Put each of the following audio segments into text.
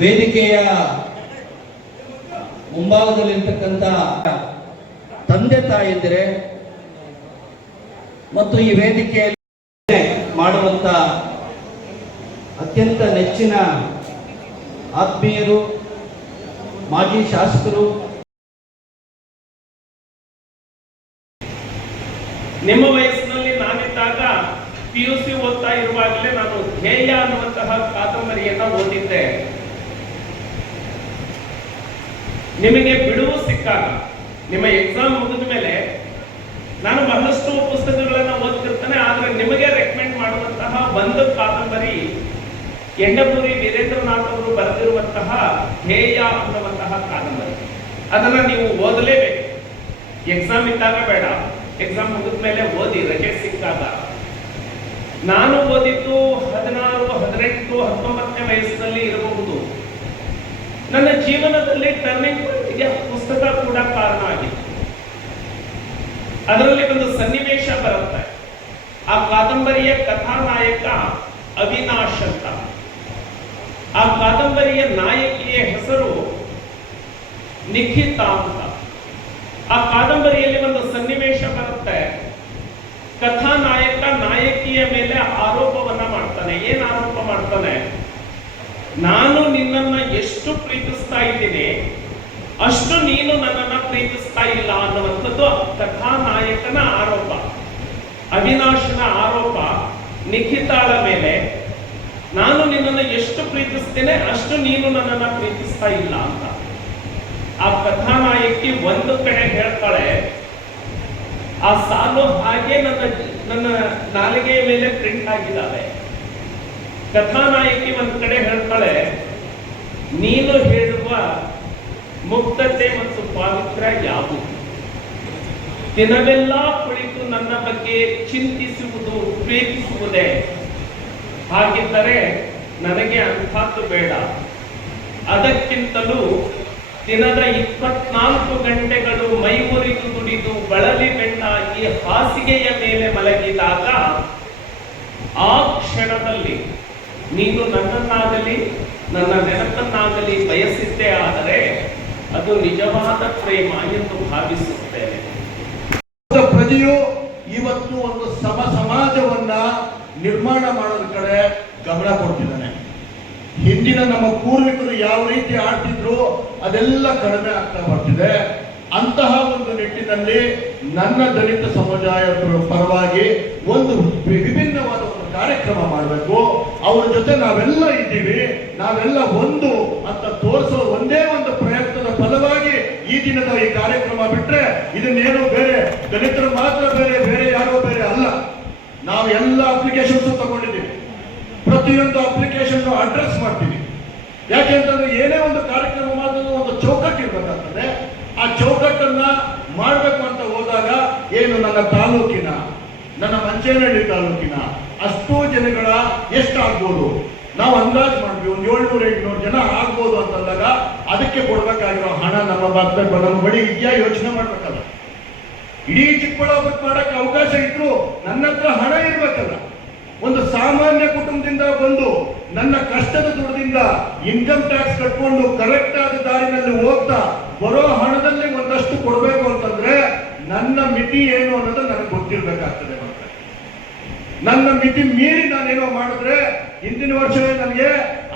ವೇದಿಕೆಯ ಮುಂಭಾಗದಲ್ಲಿರ್ತಕ್ಕಂಥ ತಂದೆ ತಾಯಿದ್ರೆ ಮತ್ತು ಈ ವೇದಿಕೆಯಲ್ಲಿ ಮಾಡುವಂತ ಅತ್ಯಂತ ನೆಚ್ಚಿನ ಆತ್ಮೀಯರು, ಮಾಜಿ ಶಾಸಕರು, ನಿಮ್ಮ ವಯಸ್ಸಿನಲ್ಲಿ ನಾನಿದ್ದಾಗ ಪಿ ಯು ಸಿ ಓದ್ತಾ ಇರುವಾಗಲೇ ನಾನು ಧ್ಯೇಯ ಅನ್ನುವಂತಹ ಕಾದಂಬರಿಯನ್ನ ಓದಿದ್ದೆ. ನಿಮಗೆ ಬಿಡುವು ಸಿಕ್ಕಾಗ, ನಿಮ್ಮ ಎಕ್ಸಾಮ್ ಮುಗಿದ ಮೇಲೆ ನಾನು ಬಹಳಷ್ಟು ಪುಸ್ತಕಗಳನ್ನ ಓದ್ತಿರ್ತಾನೆ, ಆದ್ರೆ ನಿಮಗೆ ರೆಕಮೆಂಡ್ ಮಾಡುವಂತಹ ಒಂದು ಕಾದಂಬರಿ ಎಂಡಪುರಿ ವೀರೇಂದ್ರನಾಥ್ ಅವರು ಬರೆದಿರುವಂತಹ ಧ್ಯೇಯ ಅನ್ನುವಂತಹ ಕಾದಂಬರಿ. ಅದನ್ನ ನೀವು ಓದಲೇಬೇಕು. ಎಕ್ಸಾಮ್ ಇದ್ದಾಗ ಬೇಡ. ಎಕ್ಸಾಮ್ ಮುಗಿದ ಮೇಲೆ ಓದಿ ರಜೆ ಸಿಕ್ಕಾಗ. ನಾನು ಓದಿದ್ದು ಹದಿನಾರು, ಹದಿನೆಂಟು, ಹತ್ತೊಂಬತ್ತನೇ ವಯಸ್ಸಿನಲ್ಲಿ ಇರಬಹುದು. ನನ್ನ ಜೀವನದಲ್ಲಿ ಟರ್ನಿಂಗ್ ಪಾಯಿಂಟ್ಗೆ ಪುಸ್ತಕ ಕೂಡ ಕಾರಣ ಆಗಿತ್ತು. ಅದರಲ್ಲಿ ಒಂದು ಸನ್ನಿವೇಶ ಬರುತ್ತೆ. ಆ ಕಾದಂಬರಿಯ ಕಥಾನಾಯಕ ಅವಿನಾಶ್ ಅಂತ. ಆ ಕಾದಂಬರಿಯ ನಾಯಕಿಯ ಹೆಸರು ನಿಖಿತಾ ಅಂತ. ಆ ಕಾದಂಬರಿಯಲ್ಲಿ ಒಂದು ಸನ್ನಿವೇಶ ಬರುತ್ತೆ ಕಥಾನಾಯಕ ಮೇಲೆ ಆರೋಪವನ್ನ ಮಾಡ್ತಾನೆ. ಏನ್ ಆರೋಪ ಮಾಡ್ತಾನೆ? ನಾನು ನಿನ್ನನ್ನ ಎಷ್ಟು ಪ್ರೀತಿಸ್ತಾ ಇದ್ದೀನಿ? ಅಷ್ಟು ನೀನು ನನ್ನನ್ನ ಪ್ರೀತಿಸ್ತಾ ಇಲ್ಲ ಅನ್ನುವಂಥದ್ದು ಕಥಾನಾಯಕನ ಆರೋಪ. ಅವಿನಾಶನ ಆರೋಪ. ನಿಖಿತಾಳ ಮೇಲೆ, ನಾನು ನಿನ್ನನ್ನ ಎಷ್ಟು ಪ್ರೀತಿಸ್ತೇನೆ, ಅಷ್ಟು ನೀನು ನನ್ನನ್ನ ಪ್ರೀತಿಸ್ತಾ ಇಲ್ಲ ಅಂತ. ಆ ಕಥಾನಾಯಕಿ ಒಂದು ಕಡೆ ಹೇಳ್ತಾಳೆ ಆ ಸಾಲು ಹಾಗೆ ನನ್ನ ನನ್ನ ನಾಲಿಗೆಯ ಮೇಲೆ ಪ್ರಿಂಟ್ ಆಗಿದ್ದಾವೆ. ಕಥಾನಾಯಕಿ ಒಂದು ಕಡೆ ಹೇಳ್ತಾಳೆ, ನೀನು ಹೇಳುವ ಮುಕ್ತತೆ ಮತ್ತು ಪಾವಿತ್ರ ಯಾವುದು? ದಿನವೆಲ್ಲ ಕುಳಿತು ನನ್ನ ಬಗ್ಗೆ ಚಿಂತಿಸುವುದು, ಪ್ರೀತಿಸುವುದೇ? ಹಾಗಿದ್ದರೆ ನನಗೆ ಅಂಥದ್ದು ಬೇಡ. ಅದಕ್ಕಿಂತಲೂ ದಿನದ ಇಪ್ಪತ್ನಾಲ್ಕು ಗಂಟೆಗಳು ಮೈಮುರಿದು ದುಡಿದು ಬಳಲಿ ಬೆಂಡಾಗಿ ಹಾಸಿಗೆಯ ಮೇಲೆ ಮಲಗಿದಾಗ, ಆ ಕ್ಷಣದಲ್ಲಿ ನೀನು ನನ್ನನ್ನಾಗಲಿ, ನನ್ನ ನೆನಪನ್ನಾಗಲಿ ಬಯಸಿದ್ದೇ ಆದರೆ ಅದು ನಿಜವಾದ ಪ್ರೇಮ ಎಂದು ಭಾವಿಸುತ್ತೇನೆ. ಪ್ರಜೆಯು ಇವತ್ತು ಒಂದು ಸಮ ಸಮಾಜವನ್ನ ನಿರ್ಮಾಣ ಮಾಡೋದ್ರ ಕಡೆ ಗಮನ ಕೊಡ್ತಿದ್ದಾನೆ. ಹಿಂದಿನ ನಮ್ಮ ಪೂರ್ವಿಕರು ಯಾವ ರೀತಿ ಆಡ್ತಿದ್ರು ಅದೆಲ್ಲ ಕಡಿಮೆ ಆಗ್ತಾ ಬರ್ತಿದೆ. ಅಂತಹ ಒಂದು ನಿಟ್ಟಿನಲ್ಲಿ ನನ್ನ ದಲಿತ ಸಮುದಾಯದ ಪರವಾಗಿ ಒಂದು ವಿಭಿನ್ನವಾದ ಒಂದು ಕಾರ್ಯಕ್ರಮ ಮಾಡಬೇಕು. ಅವ್ರ ಜೊತೆ ನಾವೆಲ್ಲ ಇದ್ದೀವಿ. ನಾವೆಲ್ಲ ಒಂದು ಅಂತ ತೋರಿಸೋ ಒಂದೇ ಒಂದು ಪ್ರಯತ್ನದ ಫಲವಾಗಿ ಈ ದಿನದ ಈ ಕಾರ್ಯಕ್ರಮ ಬಿಟ್ರೆ ಇದನ್ನೇನು ಬೇರೆ, ದಲಿತರು ಮಾತ್ರ ಬೇರೆ ಬೇರೆ ಯಾರೋ ಬೇರೆ ಅಲ್ಲ. ನಾವು ಎಲ್ಲ ಅಪ್ಲಿಕೇಶನ್ಸ್ ತಗೊಂಡಿದ್ದೀವಿ. ಪ್ರತಿಯೊಂದು ಅಪ್ಲಿಕೇಶನ್ ಅಡ್ರೆಸ್ ಮಾಡ್ತೀವಿ. ಯಾಕೆಂತಂದ್ರೆ ಏನೇ ಒಂದು ಕಾರ್ಯಕ್ರಮ ಮಾಡಿದ್ರು ಒಂದು ಚೌಕಟ್ಟು ಇರ್ಬೇಕಾಗ್ತದೆ. ಆ ಚೌಕಟ್ಟನ್ನ ಮಾಡಬೇಕು ಅಂತ ಹೋದಾಗ ಏನು ನನ್ನ ತಾಲೂಕಿನ, ನನ್ನ ಮಂಚೇನಹಳ್ಳಿ ತಾಲೂಕಿನ ಅಷ್ಟು ಜನಗಳ ಎಷ್ಟಾಗ್ಬೋದು ನಾವು ಅಂದಾಜು ಮಾಡ್ವಿ ಒಂದು ಏಳ್ನೂರ ಎಂಟುನೂರು ಜನ ಆಗ್ಬೋದು ಅಂತಂದಾಗ ಅದಕ್ಕೆ ಕೊಡ್ಬೇಕಾಗಿರೋ ಹಣ ನಮ್ಮ ಬಾಗ್ದ ನಮ್ಮ ಬಳಿ ಇದೆಯಾ ಯೋಚನೆ ಮಾಡ್ಬೇಕಲ್ಲ. ಇಡೀ ಚಿಕ್ಕಬಳ್ಳಾಪುರಕ್ಕೆ ಮಾಡಕ್ಕೆ ಅವಕಾಶ ಇದ್ರು ನನ್ನ ಹತ್ರ ಹಣ ಇರ್ಬೇಕಲ್ಲ. ಒಂದು ಸಾಮಾನ್ಯ ಕುಟುಂಬದಿಂದ ಬಂದು ನನ್ನ ಕಷ್ಟದ ದುಡ್ಡಿಂದ ಇನ್ಕಮ್ ಟ್ಯಾಕ್ಸ್ ಕಟ್ಕೊಂಡು ಕರೆಕ್ಟ್ ಆದ ದಾರಿನಲ್ಲಿ ಹೋಗ್ತಾ ಬರೋ ಹಣದಲ್ಲಿ ಒಂದಷ್ಟು ಕೊಡಬೇಕು ಅಂತಂದ್ರೆ ನನ್ನ ಮಿತಿ ಏನು ಅನ್ನೋದು ನನಗೆ ಗೊತ್ತಿರ್ಬೇಕಾಗ್ತದೆ ನನ್ನ ಮಿತಿ ಮೀರಿ ನಾನೇನೋ ಮಾಡಿದ್ರೆ ಹಿಂದಿನ ವರ್ಷವೇ ನನಗೆ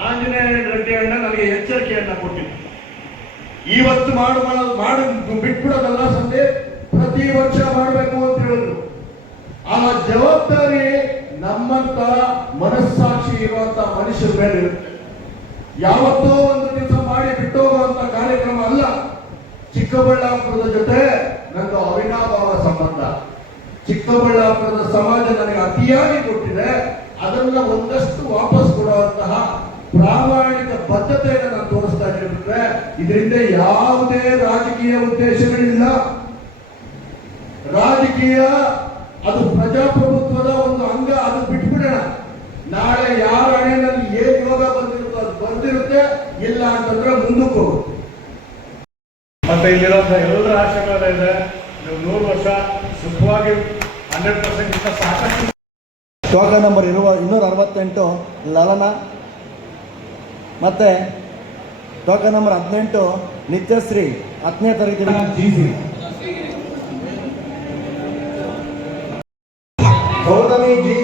ಆಂಜನೇಯ ರೆಡ್ಡಿ ಅಣ್ಣ ನನಗೆ ಎಚ್ಚರಿಕೆಯನ್ನ ಕೊಟ್ಟಿದ್ದ ಇವತ್ತು ಮಾಡು ಮಾಡು ಬಿಟ್ಬಿಡೋದಲ್ಲ ಸಂದೇ ಪ್ರತಿ ವರ್ಷ ಮಾಡಬೇಕು ಅಂತ ಹೇಳಿದ್ರು. ಜವಾಬ್ದಾರಿ ನಮ್ಮಂತ ಮನಸ್ಸಾಕ್ಷಿ ಇರುವಂತ ಮನುಷ್ಯರ ಮೇಲೆ ಯಾವತ್ತೋ ಒಂದು ದಿವಸ ಮಾಡಿ ಬಿಟ್ಟೋಗುವಂತ ಕಾರ್ಯಕ್ರಮ ಅಲ್ಲ, ಚಿಕ್ಕಬಳ್ಳಾಪುರದ ಜೊತೆ ನಂದು ಅವಿನಾಭಾವ ಸಂಬಂಧ. ಚಿಕ್ಕಬಳ್ಳಾಪುರದ ಸಮಾಜ ನನಗೆ ಅತಿಯಾಗಿ ಕೊಟ್ಟಿದೆ, ಅದನ್ನ ಒಂದಷ್ಟು ವಾಪಸ್ ಕೊಡುವಂತಹ ಪ್ರಾಮಾಣಿಕ ಬದ್ಧತೆಯನ್ನು ನಾನು ತೋರಿಸ್ತಾ ಇದ್ರೆ ಇದರಿಂದ ಯಾವುದೇ ರಾಜಕೀಯ ಉದ್ದೇಶಗಳಿಲ್ಲ. ರಾಜಕೀಯ ಅದು ಪ್ರಜಾಪ್ರಭುತ್ವದ ಒಂದು ಅಂಗ ಅದು ಬಿಟ್ಬಿಡೋಣ. ನಾಳೆ ಯಾರ ಹಣೆಯಲ್ಲಿ ಏನ್ ಯೋಗ ಬಂದಿರುತ್ತೋ ಅದು ಬಂದಿರುತ್ತೆ ಇಲ್ಲ ಅಂತಂದ್ರೆ ಮುಂದಕ್ಕೆ ಹೋಗುತ್ತೆ ಮತ್ತೆ ಇಲ್ಲಿರೋಂಥ ಎಲ್ಲರ ಆಶೀರ್ವಾದ ಇದೆ. ನೀವು ನೂರು ವರ್ಷ ಸುಖವಾಗಿ ಹಂಡ್ರೆಡ್ ಪರ್ಸೆಂಟ್ ಸಾಕಷ್ಟು ಶ್ಲೋಕ ನಂಬರ್ ಇರುವ ಇನ್ನೂರ ಅರವತ್ತೆಂಟು ಲಲನ. ಮತ್ತೆ ಟೋಕನ್ ನಂಬರ್ ಹದಿನೆಂಟು ನಿತ್ಯಶ್ರೀ ಹತ್ತನೇ ತರಗತಿ गौतमी जी